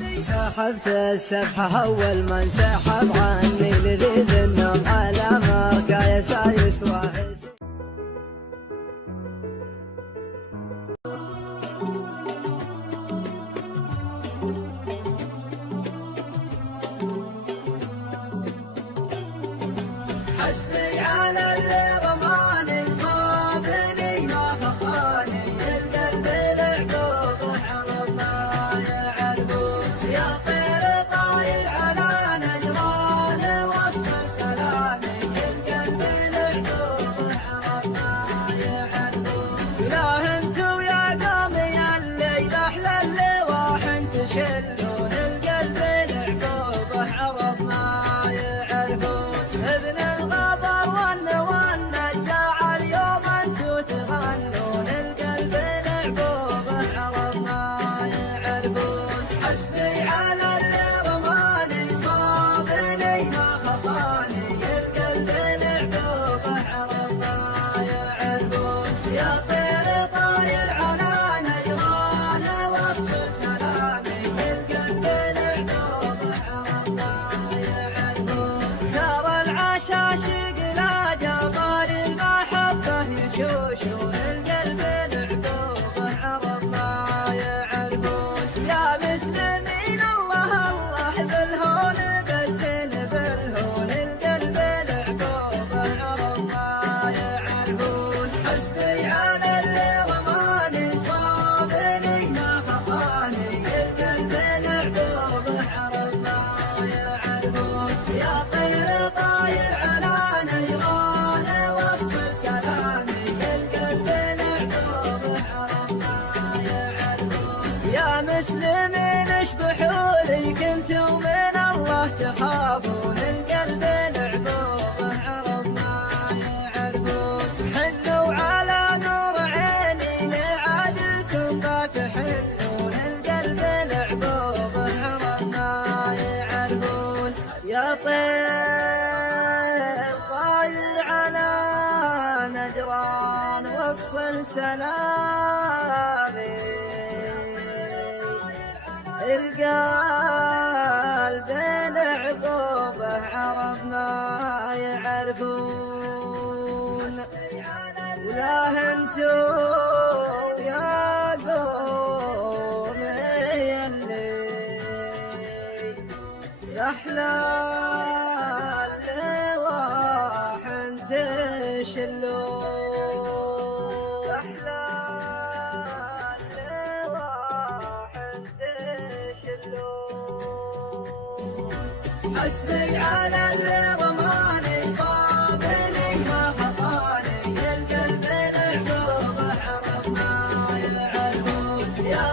سحبت السبحة أول ما انسحب عني لذيذ النوم على مرقى يسايس واهس. حسبي على اللي رماني صابني ما خطاني القلب العقوب حرم ما يعرفون يا طير طاير على نجران وصل سلامي القلب العقوب حرم ما يعرفون لا انتو يا قومي الليل احلى اللواح تشلون القلب العقوب حرم ما يعرفون ابن الغبر والنجاع اليوم انتو تغنون القلب العقوب حرم ما يعرفون حسبي على اللي رماني صابني ما خطاني القلب العقوب حرم ما يعرفون يا طير طاير على نجران وصل سلامي القلب العقوب حرم ما يعرفون ترى العشاشق لا جبار المحبة يشوشون القلب العقوب حرم ما يعرفون يا مسلمين الله الله بالهون بالزين بالهون القلب العقوب حرم ما يعرفون حسبي على اللي رماني صابني ما خطاني القلب العقوب حرم ما يعرفون يا طير طاير على نجران وصل سلامي القلب العقوب حرم ما يعرفون يا مسلمين اشبحوا لي كنتم من الله تخافون القلب العقوب حرم ما يعرفون حنوا على نور عيني لعادلكم ما تحنون القلب العقوب حرم ما يعرفون يا طير طاير على نجران وصل سلامي القلب العقوب حرم ما يعرفون ولا انتو يا قومي اللي احلى اللواح تشلون احلى اللواح تشلون حسبي على اللي رماني صابني ما خطاني القلب العقوب حرم ما يعرفون يا